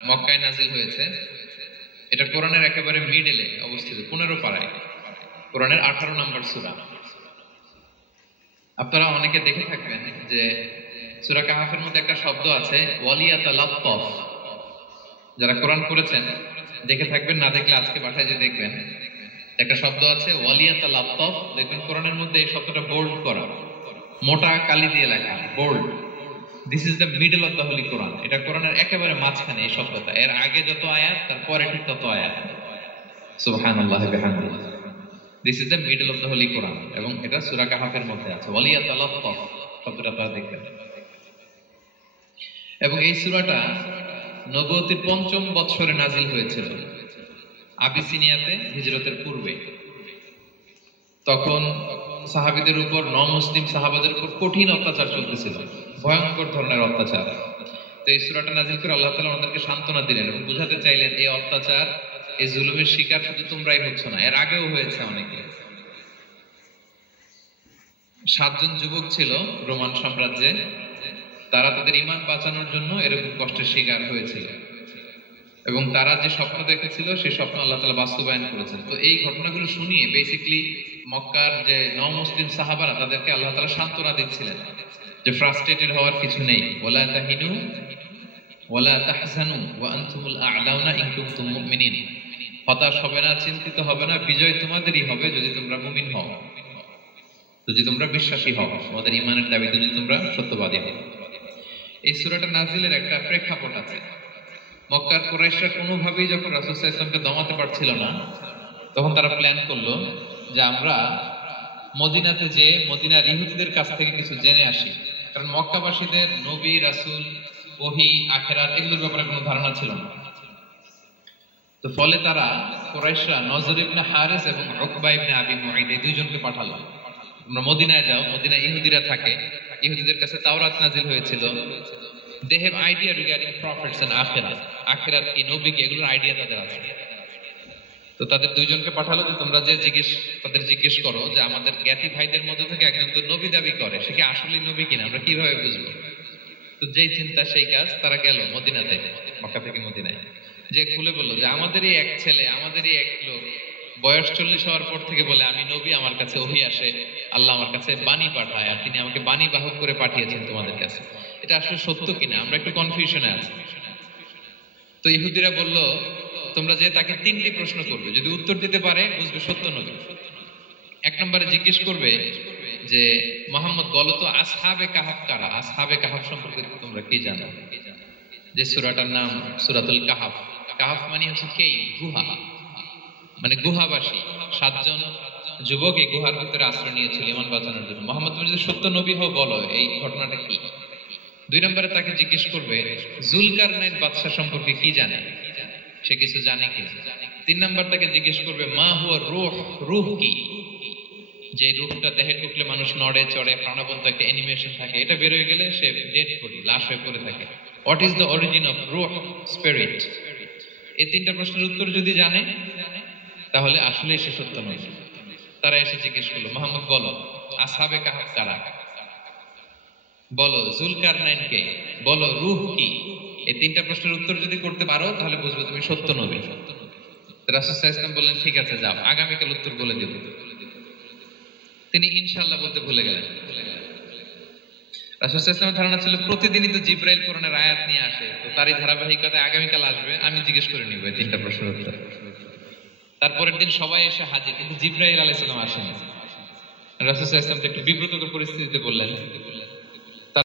মক্কায় নাজিল হয়েছে। এটা কোরআনের একেবারে মিডলে অবস্থিত, 15 পারায়, কোরআনের 18 নম্বর সূরা। আপনারা অনেকে দেখে থাকবেন যে সূরা কাহাফের মধ্যে একটা শব্দ আছে ওয়ালিয়াতালাত্তাফ। যারা কোরআন পড়েছেন দেখে থাকবেন, না দেখলে আজকে বাসায় যে দেখবেন, একটা শব্দ আছে ওয়ালিয়াতালাত্তাফ। দেখবেন কোরআনের মধ্যে এই শব্দটা বোল্ড করা, মোটা কালি দিয়ে লেখা, bold. This is the middle of the holy Quran. এটা কোরআনের একেবারে মাঝখানে এই শব্দটা। এর আগে যত আয়াত তার পরে ঠিক তত আয়াত। সুবহানাল্লাহ ওয়া বিহামদিহি। This is the middle of the holy Quran এবং এটা সূরা কাহাফের মধ্যে আছে। ওয়ালিয়াতালাত্তাফ শব্দটা আপনারা দেখবেন। এবং এই সূরাটা নবুয়তের ৫ম বৎসরে নাজিল হয়েছিল, আবিসিনিয়াতে হিজরতের পূর্বে। তখন সাহাবীদের উপর, নমুসলিম সাহাবাদের উপর কঠিন অত্যাচার চলতেছিল, ভয়ঙ্কর ধরনের অত্যাচার। তো এই সূরাটা নাজিল করে আল্লাহ তাআলা ওনাদেরকে সান্ত্বনা দিলেন এবং বুঝাতে চাইলেন এই অত্যাচার, এই জুলুমের শিকার শুধু তোমরাই হচ্ছ না, এর আগেও হয়েছে অনেকে। 7 জন যুবক ছিল রোমান সাম্রাজ্যে, তারা তাদের ঈমান বাঁচানোর জন্য এরকম কষ্টের শিকার হয়েছিল এবং তারা যে স্বপ্ন দেখেছিল সেই স্বপ্ন আল্লাহ তাআলা বাস্তবায়ন করেছেন। তো এই ঘটনাগুলো শুনিয়ে বেসিক্যালি মক্কার যে নও-মুসলিম সাহাবারা, তাদেরকে আল্লাহ তাআলা সান্ত্বনা দিচ্ছিলেন যে ফ্রাস্ট্রেটেড হওয়ার কিছু নেই। ওয়ালা তাহিনু ওয়ালা তাহজানু ওয়া আনতুমুল আ'লাউনা ইন কুনতুম মুমিনিন। হতাশ হবে না, চিন্তিত হবে না, বিজয় তোমাদেরই হবে যদি তোমরা মুমিন হও, যদি তোমরা বিশ্বাসী হও, তোমাদের ঈমানের দাবিতে যদি তোমরা সত্যবাদী হও। এই সূরাটা নাজিলের একটা প্রেক্ষাপট আছে। মক্কার কুরাইশরা কোনোভাবেই যখন রাসূল সাল্লাল্লাহু আলাইহি ওয়াসাল্লামকে দমাতে পারছিল না, তখন তারা প্ল্যান করলো যে আমরা মদিনাতে যে মদিনার ইহুদিদের কাছ থেকে কিছু জেনে আসি। কারণ মক্কাবাসীদের নবী, রাসূল, ওহী, আখিরাত এগুলোর ব্যাপারে কোনো ধারণা ছিল না। তো ফলে তারা কুরাইশরা নজর ইবনে হারিস এবং উকবা ইবনে আবি মুঈদ এই দুইজনকে পাঠালো, তোমরা মদিনায় যাও, মদিনায় ইহুদিরা থাকে, ইহুদিদের কাছে তাওরাত নাজিল হয়েছিল। They have idea regarding prophets and akhirat. আখিরাত কি, নবী কি, এগুলোর আইডিয়া তাদের আছে। তো তাদের দুইজনকে পাঠালো যে তোমরা যে তাদের জিজ্ঞেস করো যে আমাদের জ্ঞাতি ভাইদের মধ্যে থেকে একজন তো নবী দাবি করে, সে কি আসলে নবী কিনা আমরা কিভাবে বুঝবো? তো যেই চিন্তা সেই কাজ, তারা গেল মদিনাতে, মক্কা থেকে মদিনায়, যে খুলে বললো যে আমাদেরই এক ছেলে, আমাদেরই এক লোক বয়স 40 হওয়ার পর থেকে বলে আমি নবী, আমার কাছে ওহী আসে, আল্লাহ আমার কাছে বাণী পাঠায়, আর তিনি আমাকে বাণী বাহক করে পাঠিয়েছেন তোমাদের কাছে। এটা আসলে সত্য কিনা আমরা একটু কনফিউশনে আছি। তো ইহুদিরা বলল তোমরা যে তাকে 3টি প্রশ্ন করবে, যদি উত্তর দিতে পারে বুঝবে সত্য নবী। 1 নম্বরে জিজ্ঞেস করবে যে মুহাম্মদ বলো তো আসহাবে কাহাফ কারা, আসহাবে কাহাফ সম্পর্কে তোমরা কি জানো? যে সূরাটার নাম সূরাতুল কাহাফ। কাহাফ মানে হচ্ছে কেই, গুহা, মানে গুহাবাসী। 7 জন যুবক এই গুহার ভিতরে আশ্রয় নিয়েছিল ঈমান বাঁচানোর জন্য। মুহাম্মদ তুমি যদি সত্য নবী হও বলো এই ঘটনাটা কি। 2 নম্বরে তাকে জিজ্ঞেস করবে জুলকারনাইন বাদশা সম্পর্কে কি জানে, সে কিছু জানে কি। 3 নম্বর তাকে জিজ্ঞেস করবে মা হুয়া রূহ, রূহ কি, যে রূহটা দেহে ঢুকলে মানুষ নড়ে চড়ে, প্রাণবন্ত একটা অ্যানিমেশন থাকে, এটা বের হয়ে গেলে সে ডেড বডি, লাশ হয়ে পড়ে থাকে। What is the origin of রূহ, স্পিরিট? এই 3টা প্রশ্নের উত্তর যদি জানে তাহলে আসলে সে সত্য নয়। তারা এসে জিজ্ঞেস করলো মুহাম্মদ বলো আসহাবে কাহাফ কারা, বলো জুলকারনাইন কে, বলো রূহ কি। এই 3টা প্রশ্নের উত্তর যদি করতে পারো তাহলে বুঝবে তুমি সত্য নবী। রাসূল সাল্লাল্লাহু আলাইহি ওয়াসাল্লাম বললেন ঠিক আছে যাও, আগামীকাল উত্তর বলে দেব। তিনি ইনশাআল্লাহ বলতে ভুলে গেলেন। রাসূল সাল্লাল্লাহু আলাইহি ওয়াসাল্লামের ধারণা ছিল প্রতিদিনই তো জিবরাইল কোরআনের আয়াত নিয়ে আসে, তো তারই ধারাবাহিকতায় আগামীকাল আসবে, আমি জিজ্ঞেস করে নিব এই 3টা প্রশ্নের উত্তর। তারপরের দিন সবাই এসে হাজির, কিন্তু জিবরাইল আলাইহিস সালাম আসেনি। রাসূল সাল্লাল্লাহু আলাইহি ওয়াসাল্লাম একটু বিব্রতকর পরিস্থিতিতে বললেন